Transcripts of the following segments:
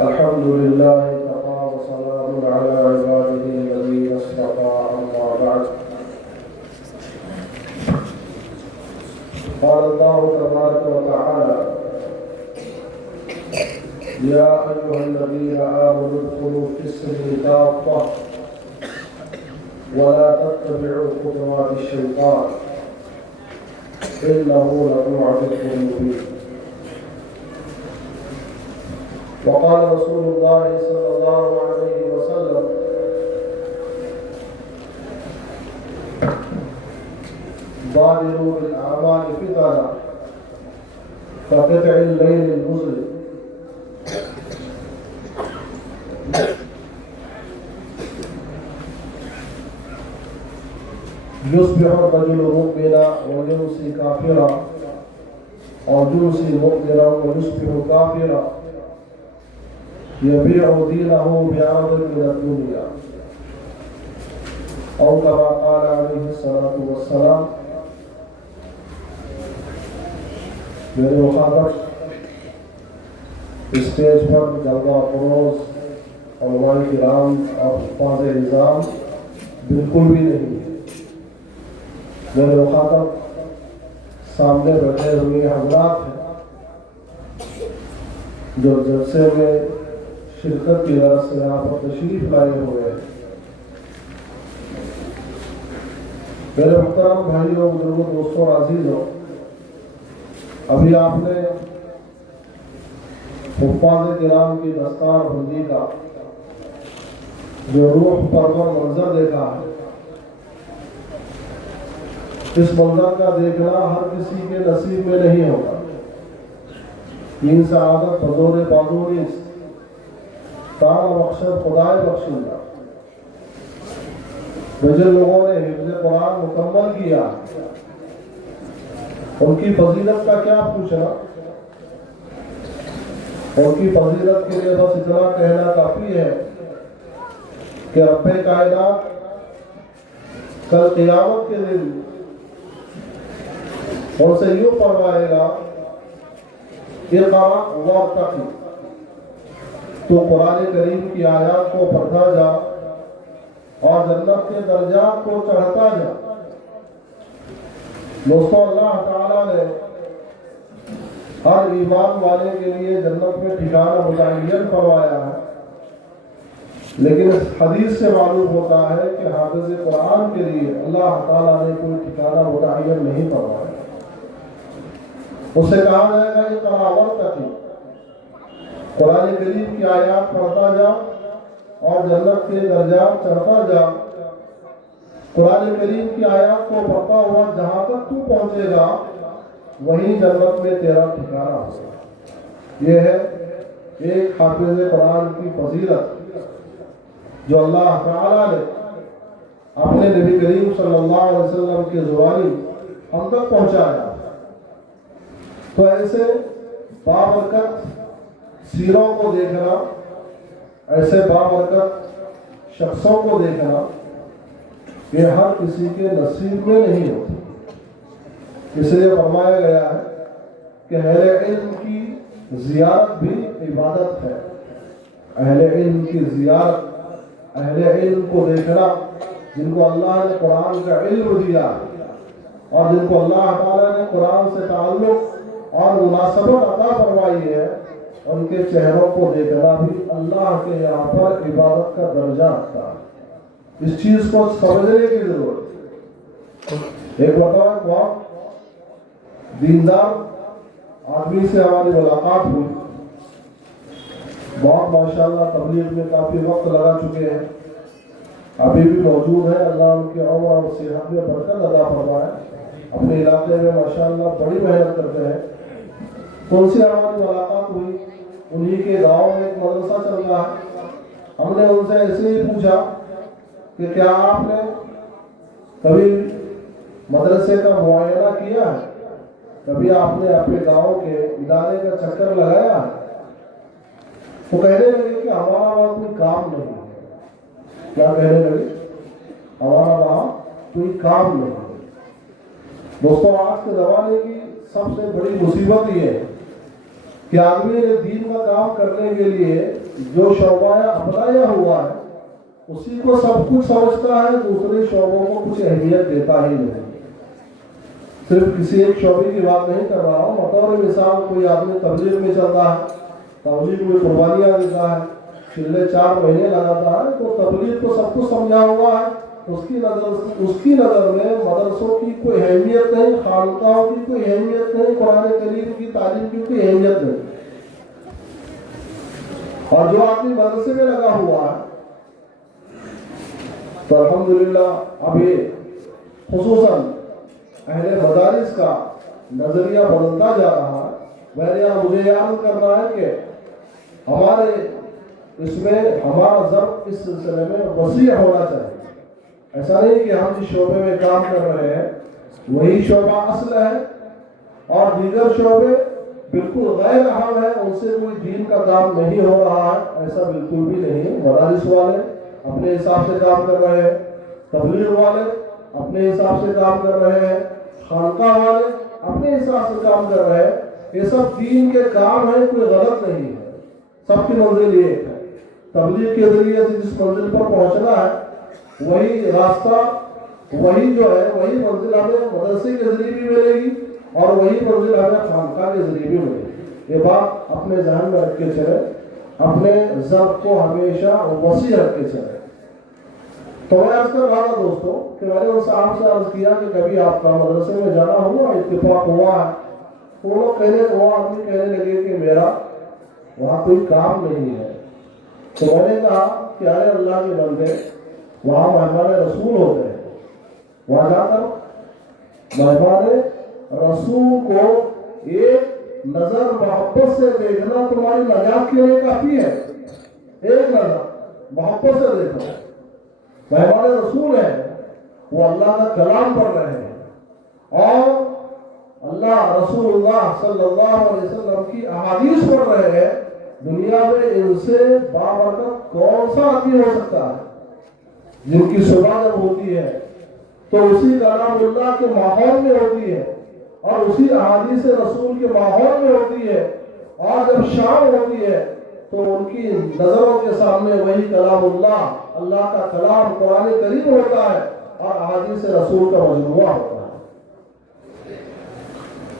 الحمد لله كفى وسلام على عباده الذين اصطفى أما بعد. قال الله تبارك وتعالى: يا أيها الذين آمنوا ادخلوا في السلم كافة ولا تتبعوا خطوات الشيطان إنه لكم عدو مبين. وقال رسول الله صلى الله عليه وسلم: بادروا بالأعمال فتنة كقطع الليل المظلم. يصبح الرجل مؤمنا ويمسي كافرا أو يمسي مؤمنا ويصبح كافرا يبيع دينه بعرض من الدنيا أو كما قال عليه الصلاة والسلام. میرے مخاطب اسٹیج پر جلوہ افروز علماء کرام اور حفاظ نظام بالکل بھی نہیں. میرے مخاطب سامنے بیٹھے ہوئے حضرات ہیں جو جلسے میں شرکت کی غرض سے یہاں پر تشریف لائے ہوئے ہیں. میرے محترم بھائیوں، بزرگوں، دوستوں اور عزیزوں، ابھی آپ نے حفاظ کرام کی دستار بندی کا جو روح پرور منظر دیکھا ہے. اس منظر کا دیکھنا ہر کسی کے نصیب میں نہیں ہوگا. یہ سعادت بزور بازو نیست، کام مقصد خدائے بخشندہ. جن لوگوں نے حفظ قرآن مکمل کیا ان کی فضیلت کا کیا پوچھنا. ان کی فضیلت کے لیے بس اتنا کہنا کافی ہے کہ رب کائنات کل قیامت کے دن ان سے یوں فرمائے گا: اقرأ وارتقی، تو قرآن کریم کی آیات کو پڑھتا جا اور جنت کے درجات کو چڑھتا جا. دوستوں، اللہ تعالیٰ نے ہر ایمان والے کے لیے جنت میں ٹھکانہ متعین فرمایا ہے، لیکن اس حدیث سے معلوم ہوتا ہے کہ حافظ قرآن کے لیے اللہ تعالیٰ نے کوئی ٹھکانہ متعین نہیں فرمایا. اس سے کہا جائے گا یہ تلاوت کی، قرآن کریم کی آیات پڑھتا جا اور جنت کے درجات چڑھتا جا. قرآن کریم کی آیات کو پڑھتا ہوا جہاں تک تو پہنچے گا وہیں جنت میں تیرا ٹھکانہ ہوگا. یہ ہے ایک حافظ قرآن کی فضیلت جو اللہ تعالیٰ نے اپنے نبی کریم صلی اللہ علیہ وسلم کی زبانی ہم تک پہنچایا. تو ایسے بابرکت سیروں کو دیکھنا، ایسے بابرکت شخصوں کو دیکھنا، یہ ہر کسی کے نصیب میں نہیں ہوتی. اس لیے فرمایا گیا ہے کہ اہل علم کی زیارت بھی عبادت ہے. اہل علم کی زیارت، اہل علم کو دیکھنا جن کو اللہ نے قرآن کا علم دیا اور جن کو اللہ تعالیٰ نے قرآن سے تعلق اور مناسبت عطا فرمائی ہے، ان کے چہروں کو دیکھنا بھی اللہ کے یہاں پر عبادت کا درجہ رکھتا ہے. اس چیز کو سمجھنے کی ضرورت ہے. ایک مرتبہ بہت دیندار آدمی سے ہماری ملاقات ہوئی. بہت ماشاءاللہ تبلیغ میں کافی وقت لگا چکے ہیں، ابھی بھی موجود ہے. اللہ ان کی عمر اور صحت میں برکت عطا فرمائے. اپنے علاقے میں ماشاءاللہ بڑی محنت کرتے ہیں. تو ان سے ہماری ملاقات ہوئی. انہی کے گاؤں میں ایک مدرسہ چل رہا ہے. ہم نے ان سے ایسے ہی پوچھا کہ کیا آپ نے کبھی مدرسے کا معائنہ کیا ہے؟ کبھی آپ نے اپنے گاؤں کے ادارے کا چکر لگایا ہے؟ تو کہنے لگے کہ ہمارا وہاں کوئی کام نہیں ہے. کیا کہنے لگے؟ ہمارا وہاں کوئی کام نہیں ہے. دوستوں، آج کے زمانے کی سب سے بڑی مصیبت یہ ہے کہ آدمی نے دین کا کام کرنے کے لیے جو شعبہ اپنایا ہوا ہے اسی کو سب کچھ سمجھتا ہے، دوسرے شعبوں کو کچھ اہمیت دیتا ہی نہیں۔ صرف کسی ایک شعبے کی بات نہیں کر رہا ہوں، بطور مثال کوئی آدمی تبلیغ میں چل رہا ہے، تبلیغ میں قربانیاں دیتا ہے، چلے 4 مہینے لگاتا ہے، تو تبلیغ کو سب کچھ سمجھا ہوا ہے، اس کی نظر میں مدرسوں کی کوئی اہمیت نہیں، خانقاہوں کی کوئی اہمیت نہیں، قرآن کریم کی تعلیم کی کوئی اہمیت نہیں۔ اور جو آدمی مدرسے میں لگا ہوا ہے تو الحمدللہ اب یہ خصوصاً اہل مدارس کا نظریہ بدلتا جا رہا ہے۔ مجھے یہ عرض کرنا ہے کہ ہمارے اس میں ہمارا ضرب اس سلسلے میں وسیع ہونا چاہیے۔ ایسا نہیں کہ ہم جس شعبے میں کام کر رہے ہیں وہی شعبہ اصل ہے اور دیگر شعبے بالکل غیر اہم ہے، ان سے کوئی دین کا کام نہیں ہو رہا ہے، ایسا بالکل بھی نہیں۔ مدارس والے اپنے حساب سے کام کر رہے ہیں، تبلیغ والے اپنے حساب سے کام کر رہے ہیں، خانقاہ والے اپنے حساب سے کام کر رہے ہیں۔ یہ سب دین کے کام ہیں، کوئی غلط نہیں ہے، سب کی منزل یہ ہے۔ تبلیغ کے ذریعے سے جس منزل پر پہنچنا ہے وہی راستہ، وہی جو ہے وہی منزل ہمیں مدرسے کے ذریعے بھی ملے گی اور وہی منزل ہمیں خانقاہ کے ذریعے بھی ملے گی۔ یہ بات اپنے ذہن میں رکھ کے چلے، اپنے ضرب کو ہمیشہ وسیع رکھ کے چلے۔ تو میں عرض کر رہا تھا دوستوں کہ میں نے ان صاحب سے عرض کیا کہ کبھی آپ کا مدرسے میں جانا ہوا، اتفاق ہوا ہے؟ وہ آدمی کہنے لگے کہ میرا وہاں کوئی کام نہیں ہے۔ تو میں نے کہا کہ ارے اللہ کے بندے، وہاں مہمان رسول ہوتے ہیں، وہاں جا کر مہمان رسول کو ایک نظر محبت سے دیکھنا تمہاری نجات کے لیے کافی ہے۔ ایک نظر محبت سے دیکھنا، مہمان رسول ہے، وہ اللہ کا کلام پڑھ رہے ہیں اور اللہ رسول اللہ صلی اللہ علیہ وسلم کی احادیث پڑھ رہے ہیں۔ دنیا میں ان سے بابرکت کون سا آدمی ہو سکتا ہے جن کی صبح جب ہوتی ہے تو اسی کلام اللہ کے ماحول میں ہوتی ہے اور اسی احادیث رسول کے ماحول میں ہوتی ہے، اور جب شام ہوتی ہے تو ان کی نظروں کے سامنے وہی کلام اللہ کا کلام قرآن کریم ہوتا ہے اور احادیث رسول کا مجموعہ ہوتا ہے۔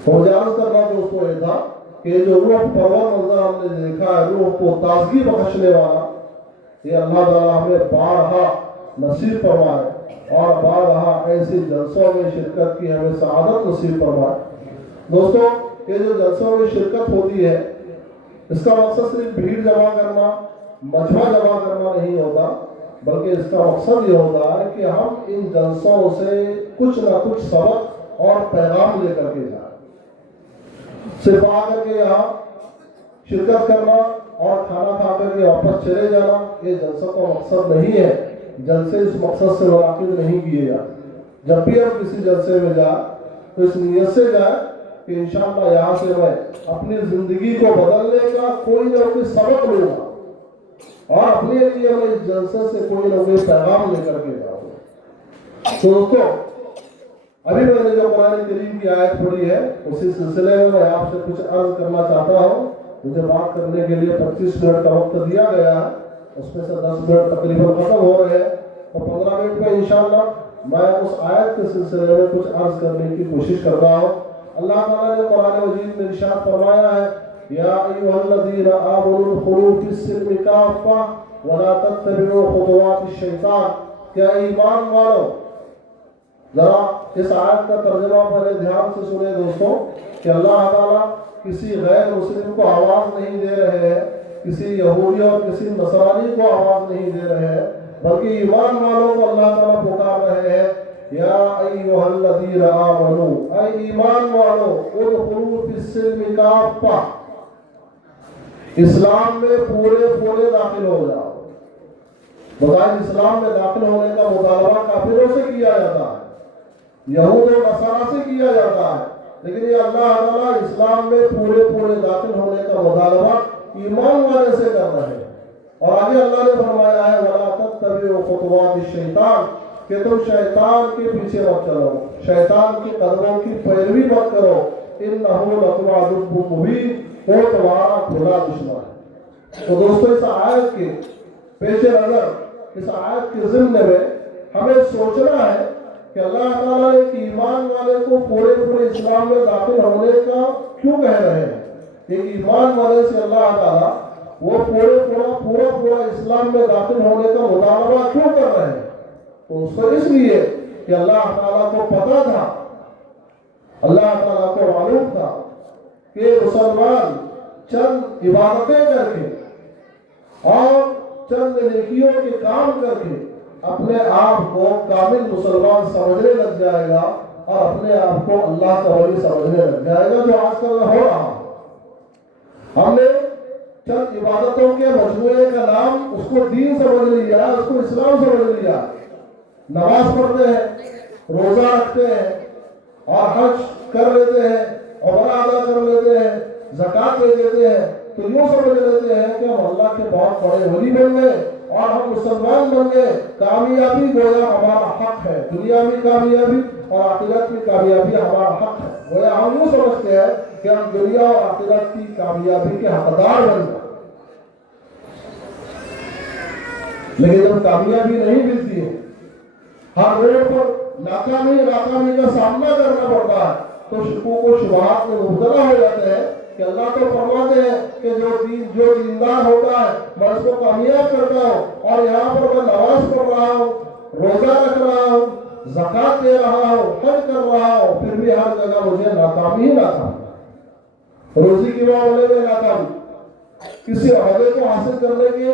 تو مجھے عرض کرنا دوستوں یہ تھا کہ جو روح پرور منظر ہم نے دیکھا ہے، روح کو تازگی بخشنے والا، یہ اللہ تعالیٰ ہمیں بارہا نصیب فرمائے اور بارہا ایسے جلسوں میں شرکت کی ہمیں سعادت نصیب فرمائے۔ دوستوں یہ جو جلسوں میں شرکت ہوتی ہے اس کا مقصد صرف بھیڑ جمع کرنا، مجمع جمع کرنا نہیں ہوتا، بلکہ اس کا مقصد یہ ہوتا ہے کہ ہم ان جلسوں سے کچھ نہ کچھ سبق اور پیغام لے کر کے جائیں۔ صرف آ کر کے یہاں شرکت کرنا اور کھانا کھا کر کے واپس چلے جانا یہ جلسہ کا مقصد نہیں ہے، جلسے اس مقصد سے منعقد نہیں کیے جاتے۔ جب بھی ہم کسی جلسے میں جائیں تو اس نیت سے جائیں کہ انشاءاللہ یہاں سے میں اپنی زندگی کو بدلنے کا کوئی نہ کوئی سبق لوں گا اور اپنے لیے میں اس جلسے سے کوئی نہ کوئی پیغام لے کر کے جاؤں گا۔ تو دوستوں ابھی میں نے جو قرآن کریم کی آیت پڑھی ہے اسی سلسلے میں آپ سے کچھ عرض کرنا چاہتا ہوں۔ مجھے بات کرنے کے لیے 25 منٹ کا وقت دیا گیا ہے، اس میں سے 10 منٹ تقریباً ختم ہو رہے ہیں، تو 15 منٹ میں انشاءاللہ میں اس آیت کے سلسلے میں کچھ عرض کرنے کی کوشش کرتا ہوں۔ اللہ تعالیٰ نے قرآن مجید میں ارشاد فرمایا ہے یا ایھا الذین آمنوا ادخلوا فی السلم کافۃ ولا تتبعوا خطوات الشیطان۔ کیا ایمان والو، ذرا اس آیت کا ترجمہ پہلے دھیان سے سنیں دوستوں کہ اللہ تعالیٰ کسی غیر مسلم کو آواز نہیں دے رہے ہیں، کسی یہودی اور کسی نصرانی کو آواز نہیں دے رہے ہیں، بلکہ ایمان والوں کو اللہ تعالیٰ پکار رہے ہیں یا ایھا الذین آمنوا، اے ایمان والو، ادخلوا فی السلم کافۃ، اسلام میں پورے داخل ہو جاؤ۔ بظاہر اسلام میں داخل ہونے کا مطالبہ کافروں سے کیا جاتا ہے، یہود و نصارہ سے کیا جاتا ہے، لیکن یہ اللہ تعالیٰ اسلام میں پورے داخل ہونے کا مطالبہ ایمان والے سے کر رہے ہیں۔ اور آگے اللہ نے فرمایا ہے وَلَا تَتَّبِعُوا خُطُوَاتِ الشَّيْطَانِ، کہ تم شیطان کے پیچھے مت چلو، شیطان کے قدموں کی پیروی مت کرو، إِنَّهُ لَكُمْ عَدُوٌّ مُّبِينٌ، وہ تمہارا کھلا دشمن ہے۔ تو دوستو اس آیت کے پیش نظر، اس آیت کے ضمن میں ہمیں سوچنا ہے کہ اللہ تعالیٰ نے ایمان والے کو پورے اسلام میں داخل ہونے کا کیوں کہہ رہے ہیں؟ ایک ایمان والے سے اللہ تعالیٰ وہ پورا اسلام میں داخل ہونے کا مطالبہ کیوں کر رہے ہیں؟ تو اس لیے کہ اللہ تعالیٰ کو پتا تھا، اللہ تعالیٰ کو معلوم تھا کہ مسلمان چند عبادتیں کر کے اور چند نیکیوں کے کام کر کے اپنے آپ کو کامل مسلمان سمجھنے لگ جائے گا اور اپنے آپ کو اللہ کا ولی سمجھنے لگ جائے گا، جو آج کل ہو رہا ہے۔ ہم نے چند عبادتوں کے مجموعے کا نام اس کو دین سمجھ لیا، اس کو اسلام سمجھ لیا۔ نماز پڑھتے ہیں، روزہ رکھتے ہیں اور حج کر لیتے ہیں، عمرہ ادا کر لیتے ہیں، زکوٰۃ دے دیتے ہیں، تو یوں سمجھ لیتے ہیں کہ ہم اللہ کے بہت بڑے ولی بن گئے اور ہم مسلمان بن گئے۔ کامیابی گویا ہمارا حق ہے، دنیا میں کامیابی اور آخرت میں کامیابی ہمارا حق ہے۔ گویا ہم یوں سمجھتے ہیں کہ ہم دنیا اور آخرت کی کامیابی کے حقدار بن گئے، لیکن جب کامیابی نہیں ملتی ہے، ہر روڈ پر ناکامی کا سامنا کرنا پڑتا ہے، تو شکوک و شبہات میں مبتلا ہو جاتے ہیں کہ اللہ تو فرماتے ہیں کہ جو دیندار ہوتا ہے میں اس کو کامیاب کرتا ہوں، اور یہاں پر میں نماز پڑھ رہا ہوں، روزہ رکھ رہا ہوں، زکوٰۃ دے رہا ہوں، حج کر رہا ہوں، پھر بھی ہر جگہ مجھے ناکامی ہی ناکامی، روزی کے معاملے میں ناکامی، کسی عہدے کو حاصل کرنے کے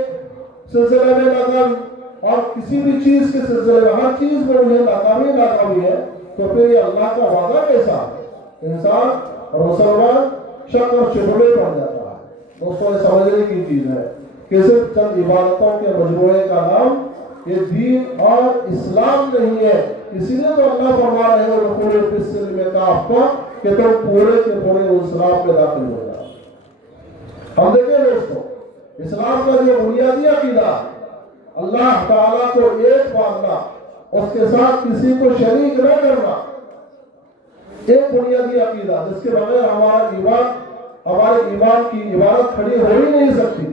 سلسلے میں ناکامی، اور کسی بھی چیز کے سلسلے میں ہر چیز میں مجھے ناکامی ہے، تو پھر یہ اللہ کا وعدہ کیسا ہے؟ انسان اور مسلمان شک اور شبہے پڑ جاتا ہے۔ دوستوں یہ سمجھنے کی چیز ہے کہ صرف چند عبادتوں کے مجموعے کا نام یہ دین اور اسلام نہیں ہے، اسی لیے تو اللہ فرما رہے ہیں رسول فی السلم کافہ کہ تم پورے کے پورے اسلام میں داخل ہو جاؤ۔ ہم دیکھیں دوستوں، اسلام کا جو بنیادی عقیدہ اللہ تعالیٰ کو ایک ماننا، اس کے ساتھ کسی کو شریک نہ کرنا، ایک بنیادی عقیدہ جس کے بغیر ہمارے ایمان کی عبارت کھڑی ہو ہی نہیں سکتی۔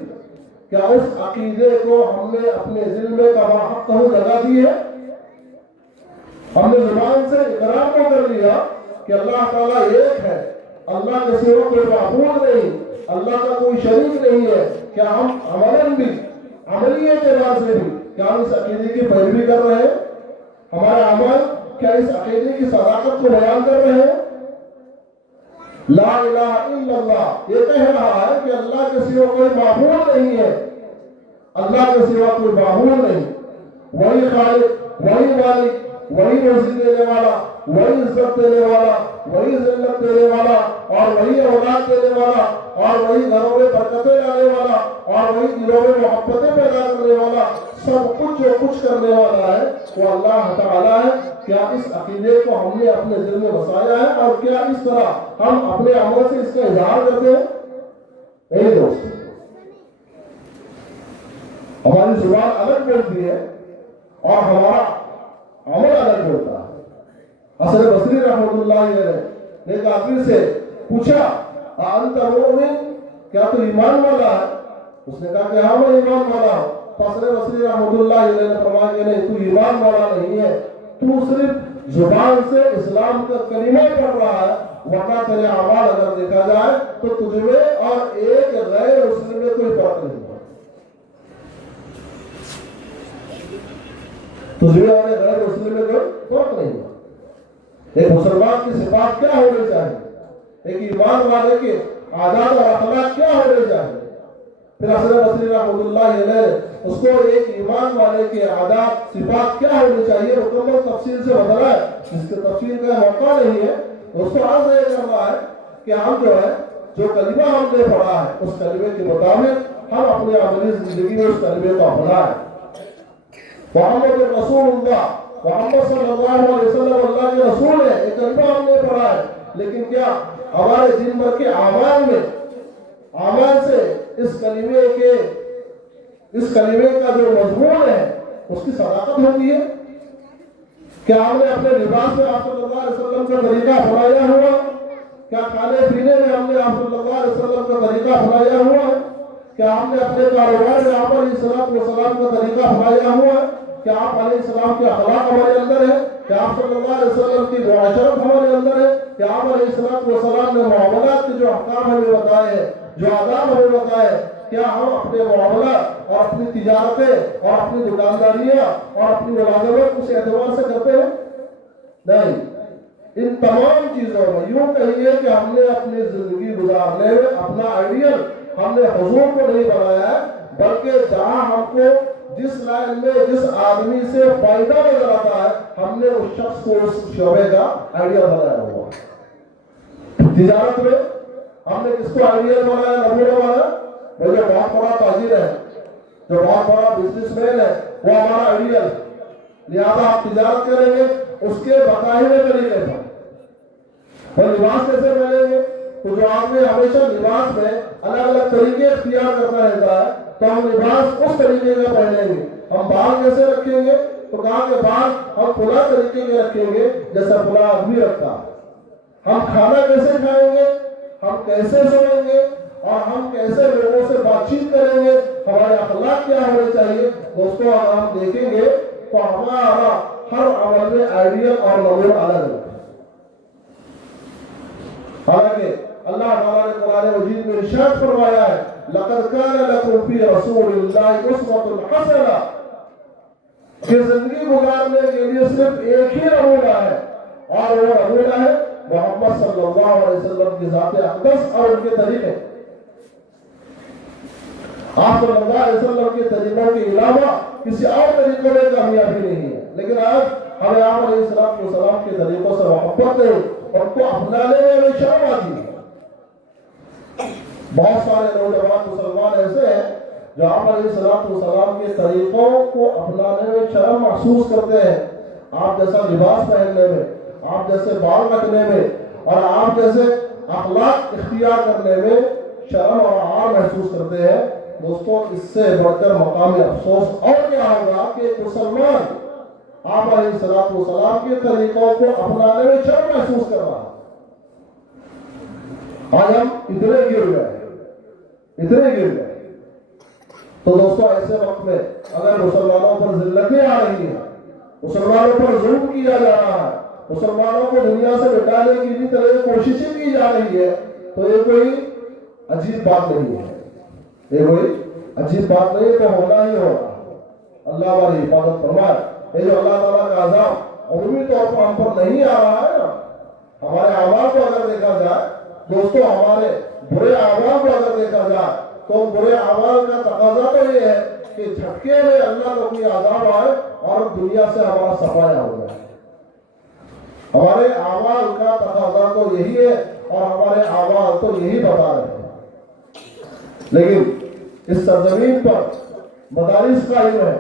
کیا اس عقیدے کو ہم نے اپنے دل میں کما حق جگہ دی ہے؟ ہم نے زبان سے اقرار کو کر لیا کہ اللہ تعالیٰ ایک ہے، اللہ کے سوا کوئی معبود نہیں، اللہ کا کوئی شریک نہیں ہے۔ کیا ہم عملاً بھی، عملی اعتبار سے بھی کیا ہم اس عقیدے کی پیروی کر رہے ہیں؟ ہمارا عمل کیا اس عقیدے کی صداقت کو بیان کر رہے ہیں؟ لا الہ الا اللہ یہ کہہ رہا ہے کہ اللہ کے سوا کوئی معبود نہیں ہے، اللہ کے سوا کوئی معبود نہیں، وہی خالق، وہی مالک، وہی روزی دینے والا، وہی عزت دینے والا، وہی ذلت دینے والا، اور وہی اولاد دینے والا، اور وہی گھروں میں برکتیں لانے والا، اور وہی دلوں میں محبتیں پیدا کرنے والا، سب کچھ جو کچھ کرنے والا ہے وہ اللہ تعالیٰ ہے۔ کیا اس عقیدے کو ہم نے اپنے دل میں بسایا ہے، اور کیا اس طرح ہم اپنے عمل سے اس کا اظہار کرتے ہیں؟ نہیں دوست، ہماری زبان الگ بولتی ہے اور ہمارا عمل الگ بولتا ہے۔ حسن بصری رحمۃ اللہ علیہ نے ایک آدمی سے پوچھا انت مؤمن، کیا تو ایمان والا ہے؟ اس نے کہا کہ ہاں میں ایمان والا ہوں۔ حسن بصری رحمۃ اللہ علیہ نے فرمایا کہ نہیں، تو ایمان والا نہیں ہے، تو صرف زبان سے اسلام کا کلمہ پڑھ رہا ہے، ورنہ تیرے اعمال اگر دیکھا جائے تو تجھ میں اور ایک غیر مسلم میں کوئی فرق نہیں ہے، تجھ میں اور غیر مسلم میں کوئی فرق نہیں ہے۔ ایک مسلمان کی صفات کیا ہونی چاہیے، ایک ایمان والے کے عادات اور اخلاق کیا ہونے چاہیے؟ پھر حسن بصری رحمۃ اللہ علیہ اس کو ایک ایمان والے کے عادات صفات کیا ہونی چاہیے مکمل تفصیل سے بدلا ہے، جس کے تفصیل کا موقع نہیں ہے۔ اس کو عرض یہ کر رہا ہے کہ ہم جو کلمہ ہم نے پڑھا ہے اس کلمے کے مطابق ہم اپنی عملی زندگی میں اس کلمے کو اپنائیں۔ محمد رسول اللہ، محمد صلی اللہ علیہ وسلم اللہ کے رسول ہے، ایک کلمہ ہم نے پڑھا ہے، لیکن کیا ہمارے دن بھر کے اعمال سے اس کلمے کا جو مضمون ہے اس کی صداقت ہوتی ہے؟ کیا ہم نے اپنے لباس میں آپ صلی اللہ علیہ وسلم کا طریقہ اپنایا ہوا؟ کیا کھانے پینے میں ہم نے آپ صلی اللہ علیہ وسلم کا طریقہ اپنایا ہوا ہے؟ کیا ہم نے اپنے کاروبار میں آپ علیہ السلام کا طریقہ اپنایا ہوا ہے؟ کیا آپ علیہ السلام کے اخلاق ہمارے اندر ہے؟ کیا آپ صلی اللہ علیہ وسلم کی معاشرت ہمارے اندر ہے؟ کیا آپ علیہ السلام نے معاملات کے جو احکام ہمیں بتائے ہیں، جو آداب ہمیں بتائے، کیا ہم اپنے معاملات اور اپنی تجارتیں اور اپنی دکانداریاں اور اپنی ملازمت اس اعتبار سے کرتے ہیں؟ نہیں. ان تمام چیزوں میں یوں کہیے کہ ہم نے اپنی زندگی گزارنے میں اپنا آئیڈیل ہم نے حضور کو نہیں بنایا ہے، بلکہ جہاں ہم کو جس لائن میں جس آدمی سے فائدہ نظر آتا ہے ہم نے اس شخص کو اس شعبے کا آئیڈیل بنایا ہوا. تجارت میں ہم نے کس کو آئیڈیل بنایا، نمونہ بنایا؟ وہ جو بہت بڑا تاجر ہے، جو بہت بڑا بزنس مین ہے، وہ ہمارا آئیڈیل. لہذا آپ تجارت کریں گے اس کے بتائے ہوئے طریقے پر. اور لباس کیسے پہنیں گے؟ تو جو آدمی ہمیشہ لباس میں الگ الگ طریقے اختیار کرتا رہتا ہے تو ہم لباس اس طریقے کا پہنیں گے. ہم بال کیسے رکھیں گے؟ تو کہا کہ بال ہم فلاں طریقے کے رکھیں گے جیسا فلاں آدمی رکھتا ہے. ہم کھانا کیسے کھائیں گے، ہم کیسے سوئیں گے، اور ہم کیسے لوگوں سے بات چیت کریں گے، ہمارے اخلاق کیا ہونے چاہیے. دوستوں اگر ہم دیکھیں گے تو ہمارا ہر عمل میں آئیڈیل اور نمونہ الگ ہے. حالانکہ اللہ تعالیٰ نے قرآن مجید میں ارشاد فرمایا ہے لَقَدْ كَانَ لَكُمْ فِي رَسُولِ اللَّهِ أُسْوَةٌ حَسَنَةٌ، کہ زندگی گزارنے کے لیے صرف ایک ہی نمونہ ہے، اور وہ نمونہ ہے محمد صلی اللہ علیہ وسلم کی ذات اقدس اور ان کے طریقے. آپ صلی اللہ علیہ وسلم کے طریقوں کے علاوہ کسی اور طریقوں میں کامیابی نہیں ہے. لیکن آج ہمیں آپ علیہ السلام کے طریقوں سے محبت ہے، ان کو اپنانے میں ہمیں شرم آتی ہے. بہت سارے نوجوان مسلمان ایسے ہیں جو آپ علیہ السلام کے طریقوں کو اپنانے میں شرم محسوس کرتے ہیں. آپ جیسا لباس پہننے میں، آپ جیسے بال رکھنے میں، اور آپ جیسے اخلاق اختیار کرنے میں شرم اور عار محسوس کرتے ہیں. دوستوں اس سے بڑھ کر مقامی افسوس اور کیا ہوگا کہ ایک مسلمان آپ علیہ السلام کے طریقوں کو اپنانے میں شرم محسوس کر رہا ہے. آج ہم اتنے گر گئے. تو دوستوں ایسے وقت میں اگر مسلمانوں پر ذلتیں آ رہی ہیں، مسلمانوں پر ظلم کیا جا رہا ہے، مسلمانوں کو دنیا سے مٹانے کی بھی طرح کوششیں کی جا رہی ہے، تو یہ کوئی عجیب بات نہیں ہے. یہ کوئی عجیب بات نہیں ہے، تو ہونا ہی ہوگا. اللہ ہماری حفاظت فرمائے. یہ جو اللہ تعالیٰ کا عذاب عمومی طور پر ہم پر نہیں آ رہا ہے نا، ہمارے اعمال کو اگر دیکھا جائے دوستوں، ہمارے برے اعمال کو اگر دیکھا جائے تو برے اعمال کا تقاضا تو یہ ہے کہ جھٹکے میں اللہ کو کوئی عذاب آئے اور دنیا سے ہمارا صفایا ہو جائے. ہمارے اعمال کا تقاضا تو یہی ہے اور ہمارے اعمال تو یہی بتا رہے ہیں. لیکن اس سرزمین پر مدارس قائم ہے،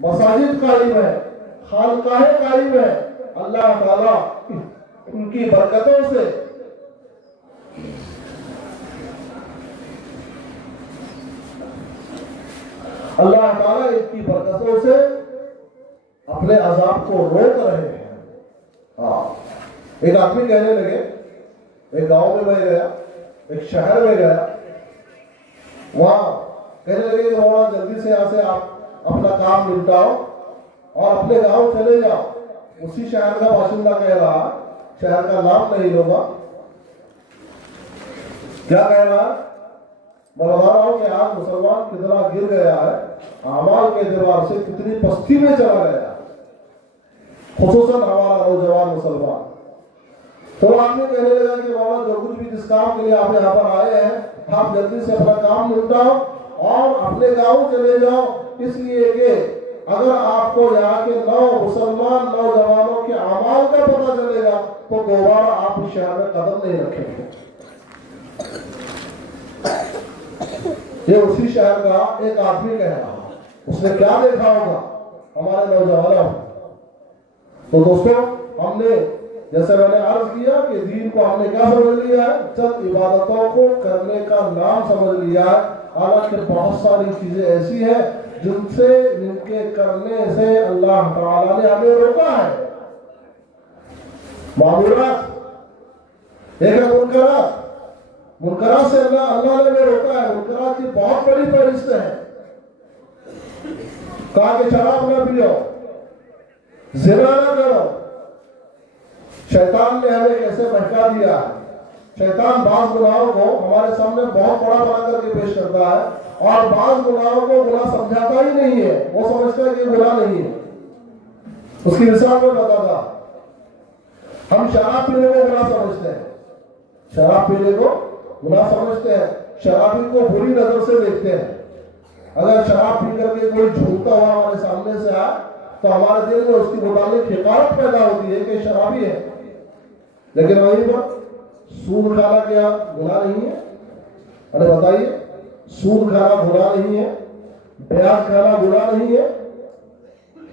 مساجد قائم ہے، خانقاہیں قائم ہے. اللہ تعالیٰ ان کی برکتوں سے اللہ تعالیٰ ان کی برکتوں سے اپنے عذاب کو روک رہے ہیں. ایک آدمی کہنے لگے، ایک گاؤں میں میں گیا، ایک شہر میں گیا، وہاں کہنے لگے کہ وہاں جلدی سے یہاں سے آپ اپنا کام نپٹاؤ اور اپنے گاؤں چلے جاؤ. اسی شہر کا باشندہ کہہ رہا، شہر کا نام نہیں ہوگا، کیا کہہ رہا؟ میں بتا رہا ہوں کہ آج مسلمان کتنا گر گیا ہے، اعمال کے اعتبار سے کتنی پستی میں چلا گیا، خصوصاً ہمارا نوجوان مسلمان. تو آدمی کہنے لگا کہ مولانا جو کچھ بھی جس کام کے لیے آپ یہاں پر آئے ہیں آپ جلدی سے اپنا کام نپٹاؤ اور اپنے گاؤں چلے جاؤ، اس لیے کہ اگر آپ کو یہاں کے مسلمان نوجوانوں کے اعمال کا پتہ چلے گا تو دوبارہ آپ اس شہر میں قدم نہیں رکھیں گے. یہ اسی شہر کا ایک آدمی کہہ رہا، اس نے کیا دیکھا ہوگا ہمارے نوجوانوں. تو دوستوں ہم نے جیسے میں نے عرض کیا کہ دین کو ہم نے کیا سمجھ لیا ہے، چند عبادتوں کو کرنے کا نام سمجھ لیا ہے. حالانکہ بہت ساری چیزیں ایسی ہیں جن کے کرنے سے اللہ تعالیٰ نے ہمیں روکا ہے. معمولات ایک ہے منکرات، منکرات سے اللہ نے بھی روکا ہے، منکرات کی بہت بڑی فہرست ہے. کہا کہ شراب نہ پیو، زنا نہ کرو. شیطان نے ہمیں کیسے بہکا دیا ہے. شیطان بعض گناہوں کو ہمارے سامنے بہت بڑا بنا کر کے پیش کرتا ہے، اور بعض گناہوں کو گناہ سمجھاتا ہی نہیں ہے، وہ سمجھتا ہے کہ گناہ نہیں ہے. اس کی مثال میں بتاتا، ہم شراب پینے کو گناہ سمجھتے ہیں، شراب پینے کو گناہ سمجھتے ہیں، شرابی کو بری نظر سے دیکھتے ہیں. اگر شراب پی کر کے کوئی جھومتا ہوا ہمارے سامنے سے آئے تو ہمارے دل میں اس کی متعلق حقارت پیدا ہوتی ہے کہ شرابی ہے. لیکن وہیں پر سود کھانا کیا گناہ نہیں ہے؟ ارے بتائیے، سود کھانا گناہ نہیں ہے، بیاج کھانا گناہ نہیں ہے.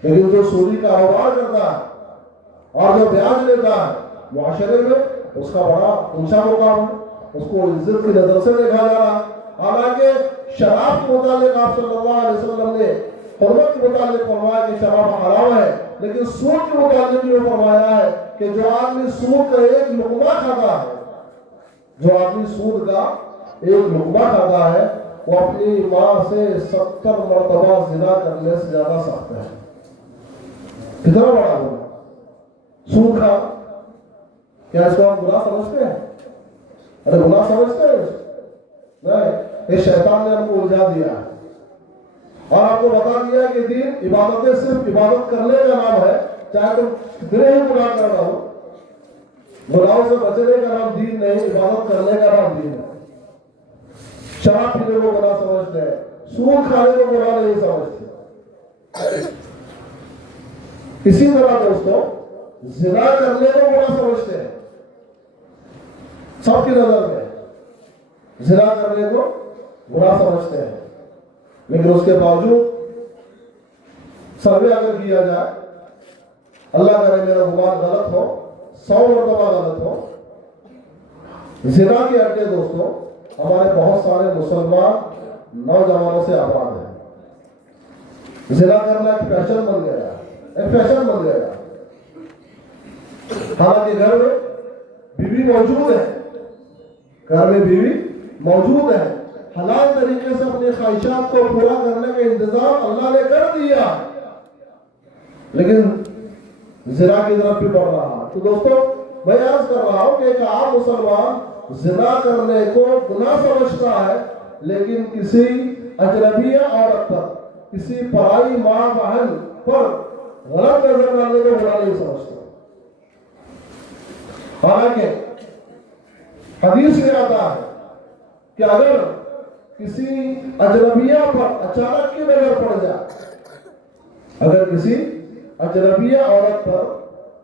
لیکن جو سودی کاروبار کرتا ہے اور جو بیاج لیتا ہے، معاشرے میں اس کا بڑا اونچا مقام ہے، اس کو عزت کی نظر سے دیکھا جا رہا ہے. حالانکہ شراب کے متعلق آپ صلی اللہ علیہ وسلم نے حرمت کے متعلق فرمایا کہ شراب حرام ہے، لیکن سود کے متعلق یہ فرمایا ہے کہ جو آدمی سود کا ایک لقمہ کھاتا ہے، جو آدمی سود کا ایک لقمہ کھاتا ہے، وہ اپنی ماں سے 70 مرتبہ زنا کرنے سے زیادہ سخت ہے. کتنا بڑا گناہ سود کھا. کیا اس کو آپ گناہ سمجھتے ہیں؟ ارے گناہ سمجھتے ہیں نہیں. یہ شیطان نے ہم کو الجھا دیا ہے اور آپ کو بتا دیا کہ دین عبادتیں صرف عبادت کرنے کا نام ہے. چاہے تم کتنے ہی گناہ کر رہا ہو، گناہوں سے بچنے کا نام دین نہیں، عبادت کرنے کا نام دین ہے. شراب پینے کو گناہ سمجھتے ہیں، سود کھانے کو گناہ نہیں سمجھتے. اسی طرح دوستو زنا کرنے کو گناہ سمجھتے ہیں. سب کی نظر میں زنا کرنے کو گناہ سمجھتے ہیں، لیکن اس کے باوجود سروے اگر کیا جائے، اللہ کرے میرا گمان غلط ہو، 100 مرتبہ غلط ہو، زنا کے اڈے دوستوں ہمارے بہت سارے مسلمان نوجوانوں سے آباد ہیں. زنا کرنا ایک فیشن بن گیا، ایک فیشن بن گیا. حالانکہ گھر میں بیوی موجود ہے، گھر میں بیوی موجود ہے، حلال طریقے سے اپنی خواہشات کو پورا کرنے کا انتظام اللہ نے کر دیا، لیکن زنا کی طرف بھی بڑھ رہا. تو دوستو میں عرض کر رہا ہوں کہ ایک عام مسلمان زنا کرنے کو گناہ سمجھتا ہے، لیکن کسی اجنبیہ عورت پر، کسی پرائی ماں بہن پر غلط نظر ڈالنے کو گناہ نہیں سمجھتا. حالانکہ حدیث میں آتا ہے کہ اگر کسی اجنبیہ پر اچانک کی نظر پڑ جائے، اگر کسی اجنبیہ عورت پر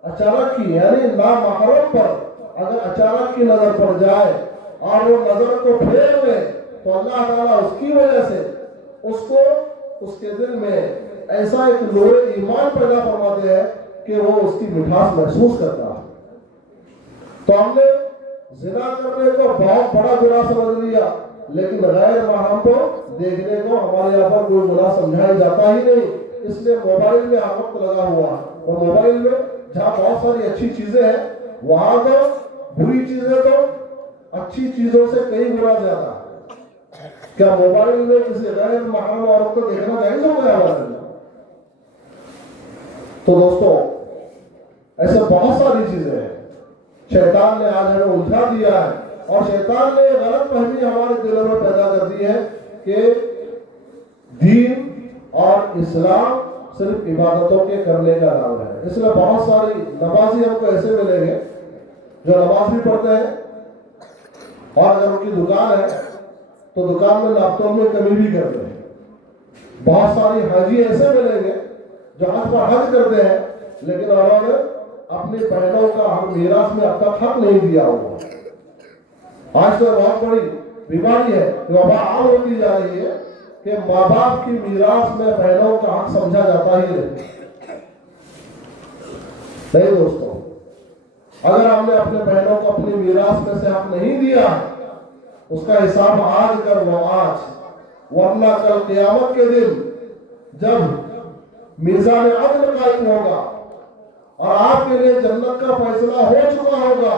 اچانک کی یعنی نامحرم پر اگر اچانک کی نظر پڑ جائے اور وہ نظر کو پھیر لے، تو اللہ تعالیٰ اس کی وجہ سے اس کو اس کے دل میں ایسا ایک نور ایمان پیدا فرماتے ہیں کہ وہ اس کی مٹھاس محسوس کرتا ہے. تو ہم نے زنا کرنے کو بہت بڑا گناہ سمجھ لیا، لیکن غیر محرم کو دیکھنے کو ہمارے یہاں پر کوئی گناہ سمجھایا جاتا ہی نہیں. اس لیے موبائل میں ہر وقت لگا ہوا ہے، اور موبائل میں جہاں بہت ساری اچھی چیزیں ہیں، وہاں تو بری چیزیں تو اچھی چیزوں سے کئی گنا زیادہ. کیا موبائل میں کسی غیر محرم عورت کو دیکھنا جائز ہو گیا ہمارے لیے؟ تو دوستو ایسے بہت ساری چیزیں ہیں. شیطان نے آج ہمیں الجھا دیا ہے، اور شیطان نے غلط فہمی ہمارے دلوں میں پیدا کر دی ہے کہ دین اور اسلام صرف عبادتوں کے کرنے کا نام ہے. اس لیے بہت ساری نمازی ہم کو ایسے ملیں گے جو نماز بھی پڑھتے ہیں، اور اگر ان کی دکان ہے تو دکان میں لاپتوں میں کمی بھی کرتے ہیں. بہت ساری حاجی ایسے ملیں گے جو حج پر حج کرتے ہیں، لیکن انہوں نے اپنی بہنوں کا میراث میں اب تک حق نہیں دیا ہوا. آج تو بہت بڑی بیماری ہے، وبا عام ہوتی جا رہی ہے کہ ماں باپ کی میراث میں بہنوں کا حق سمجھا جاتا ہی نہیں دوستوں. اگر ہم نے اپنے بہنوں کو اپنی میراث میں سے حق نہیں دیا، اس کا حساب آج کر لو آج، ورنہ کل قیامت کے دن جب میزان عدل قائم ہوگا اور آپ کے لیے جنت کا فیصلہ ہو چکا ہوگا،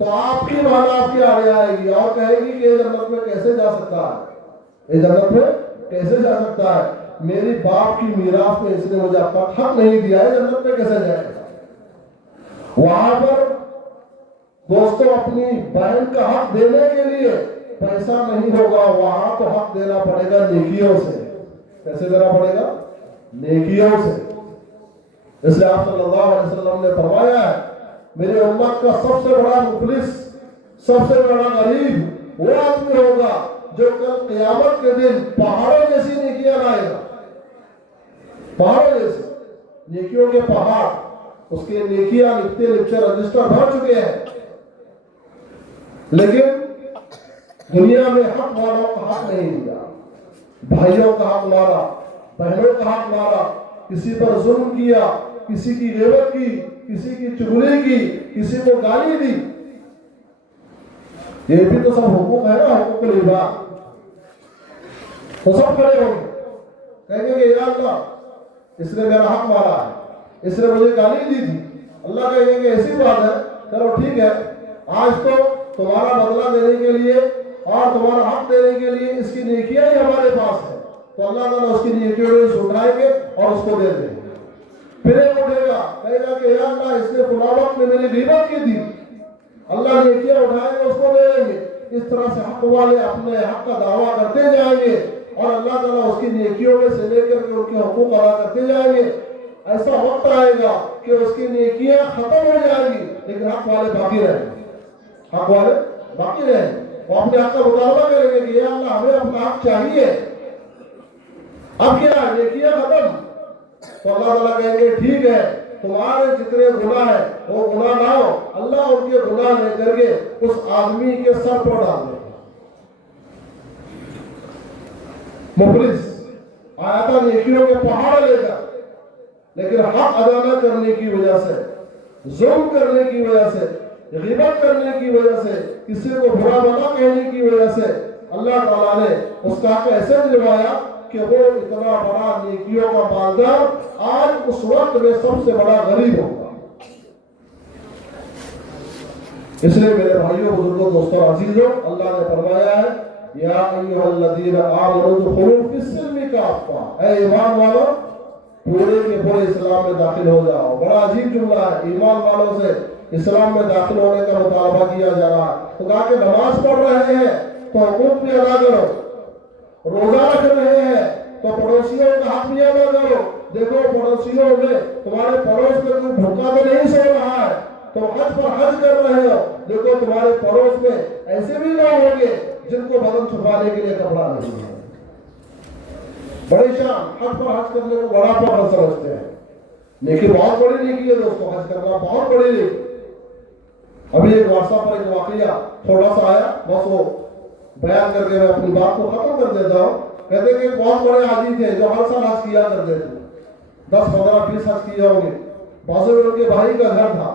تو آپ کی ماں آپ کی آڑے آئے گی اور کہے گی کہ یہ جنت میں کیسے جا سکتا ہے، یہ جنت میں کیسے جا سکتا ہے، میری باپ کی میراث میں اس نے مجھے اپنا حق نہیں دیا ہے، جنت میں کیسے جائے گا۔ وہاں پر دوستوں اپنی بہن کا حق دینے کے لیے پیسہ نہیں ہوگا، وہاں تو حق دینا پڑے گا نیکیوں سے۔ کیسے دینا پڑے گا؟ نیکیوں سے۔ اس لیے آپ صلی اللہ علیہ وسلم نے فرمایا ہے میری امت کا سب سے بڑا مفلس، سب سے بڑا غریب وہ آدمی ہوگا جو کل قیامت کے دن پہاڑوں جیسی نیکیاں لائے گا، پہاڑوں جیسی نیکیوں کے پہاڑ، اس کے نیکیاں لکھتے لکھتے رجسٹر بھر چکے ہیں، لیکن دنیا میں حق والوں کا حق نہیں دیا، بھائیوں کا حق مارا، بہنوں کا حق مارا، کسی پر ظلم کیا، کسی کی غیبت کی، کسی کی چغلی کی، کسی کو گالی دی۔ یہ بھی تو سب حقوق ہے نا، حقوق العباد۔ تو سب کھڑے ہوں گے، کہیں گے کہ یا اللہ اس نے میرا حق مارا ہے، اس نے مجھے گالی دی تھی۔ اللہ کہیں گے کہ ایسی بات ہے، چلو ٹھیک ہے، آج تو تمہارا بدلہ دینے کے لیے اور تمہارا حق دینے کے لیے اس کی نیکیاں ہی ہمارے پاس ہے، تو اللہ تعالیٰ اس کی نیکیوں سے اٹھائیں گے اور اس کو دے دیں گے۔ پھر ایک اٹھے گا، کہے گا کہ یا اللہ اس نے فلاں وقت میں میری غیبت کی تھی، اللہ نیکیاں اٹھائیں گے اس کو دے دیں گے۔ اس طرح سے حق والے اپنے حق کا دعویٰ کرتے جائیں گے اور اللہ تعالیٰ اس کی نیکیوں میں سے لے کر کے ان کے حقوق ادا کرتے جائیں گے۔ ایسا وقت آئے گا کہ اس کی نیکیاں ختم ہو جائیں گی لیکن حق والے باقی رہیں گے، حق والے باقی رہیں گے۔ وہ اپنے حق کا مطالبہ کریں گے کہ یا اللہ ہمیں اپنا حق چاہیے، اب کیا ہے نیکیاں ختم، تو اللہ تعالیٰ کہیں گے ٹھیک ہے تمہارے جتنے گناہ ہیں وہ گناہ لاؤ، اللہ ان کے گناہ لے کر کے اس آدمی کے سر پر ڈال دے۔ مفلس آیا تھا نیکیوں کے پہاڑ لے کر، لیکن حق ادا نہ کرنے کی وجہ سے، ظلم کرنے کی وجہ سے، غیبت کرنے کی وجہ سے، کسی کو برا بھلا کہنے کی وجہ سے اللہ تعالیٰ نے اس کا حق ایسے دلوایا کہ وہ اتنا بڑا نیکیوں کا مالدار آج اس وقت میں سب سے بڑا غریب ہوگا۔ اس لیے میرے بھائیوں بزرگوں دوستوں عزیزوں، اللہ نے فرمایا ہے یا ایھا الذین آمنوا ادخلوا فی السلم کافہ، اے ایمان والو پورے کے پورے اسلام میں داخل ہو جاؤ۔ بڑا عجیب جملہ ہے، ایمان والوں سے اسلام میں داخل ہونے کا مطالبہ کیا جا رہا ہے۔ تو کہا کہ نماز پڑھ رہے ہیں تو حقوق بھی ادا کرو، روزہ رکھ رہے ہیں تو پڑوسیوں کا حق بھی ادا کرو۔ دیکھو پڑوسیوں میں تمہارے پڑوس میں کوئی بھوکا تو نہیں سو رہا ہے، تم حج پر حج کر رہے ہو، دیکھو تمہارے پڑوس میں ایسے بھی لوگ ہوں گے جن کو بدن چھپانے کے لیے کپڑا نہیں ہے۔ بڑی شان حج پر حج کرنے کو بڑا فخر سمجھتے ہیں، لیکن بہت بڑی نیکی ہے دوستوں، حج کرنا بہت بڑی نیکی۔ ابھی ایک واٹس ایپ پر ایک واقعہ چھوٹا سا آیا، بس وہ بیان کر کے میں اپنی بات کو ختم کر دیتا ہوں۔ کہتے کہ بہت بڑے حاجی تھے جو ہر سال حج کیا کرتے تھے، 10 15 20 حج کیے ہوں گے۔ بازو میں ان کے بھائی کا گھر تھا،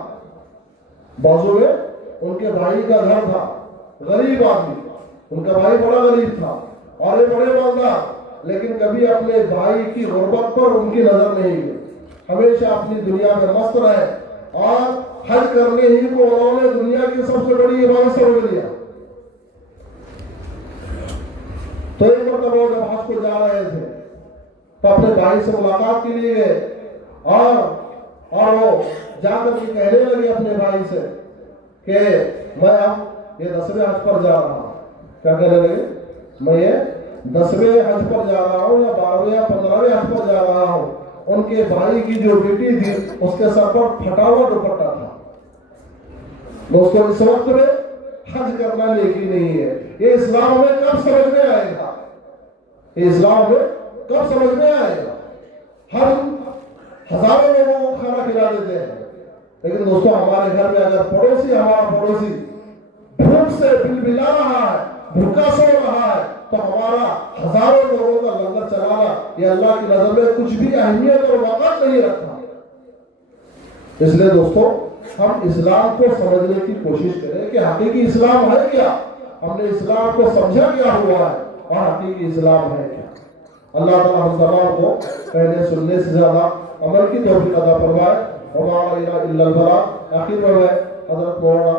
بازو میں ان کے بھائی کا گھر تھا، غریب آدمی، ان کا بھائی بڑا غریب تھا اور یہ بڑے مالدار، لیکن کبھی اپنے بھائی کی غربت پر ان کی نظر نہیں گئی، ہمیشہ اپنی دنیا میں مست رہے اور حج کرنے ہی کو انہوں نے دنیا کی سب سے بڑی عبادت سمجھ لیا۔ تو ایک مرتبہ جب حج کو جا رہے تھے تو اپنے بھائی سے ملاقات کے لیے گئے اور وہ جا کر کے کہنے لگے اپنے بھائی سے کہ میں اب یہ 10ویں حج پر جا رہا ہوں۔ کیا کہنے لگے؟ میں یہ 10ویں حج پر جا رہا ہوں یا 12ویں یا 15ویں حج پر جا رہا ہوں۔ ان کے بھائی کی جو بیٹی تھی اس کے سر پر پھٹا ہوا دوپٹہ تھا۔ دوستوں اس وقت میں حج کرنا نیکی نہیں ہے۔ یہ اسلام میں کب سمجھ میں آئے گا؟ یہ اسلام میں کب سمجھ میں آئے گا؟ ہم ہزاروں لوگوں کو کھانا کھلا دیتے ہیں، لیکن دوستوں ہمارے گھر میں اگر ہمارا پڑوسی بھوک سے بلبلا رہا ہے، بھوکا سو رہا ہے، تو ہمارا ہزاروں لوگوں کا لنگر چلانا یہ اللہ کی نظر میں کچھ بھی اہمیت اور وقت نہیں رکھتا۔ اس لیے دوستوں ہم اسلام کو سمجھنے کی کوشش کریں کہ حقیقی اسلام ہے کیا، ہم نے اسلام کو سمجھا کیا ہوا ہے اور حقیقی اسلام ہے کیا۔ اللہ تعالیٰ ہم تمام کو کہنے سننے سے زیادہ عمل کی توفیق عطا فرمائے۔ وما علینا الا البلاغ۔ آخر میں حضرت مولانا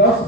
10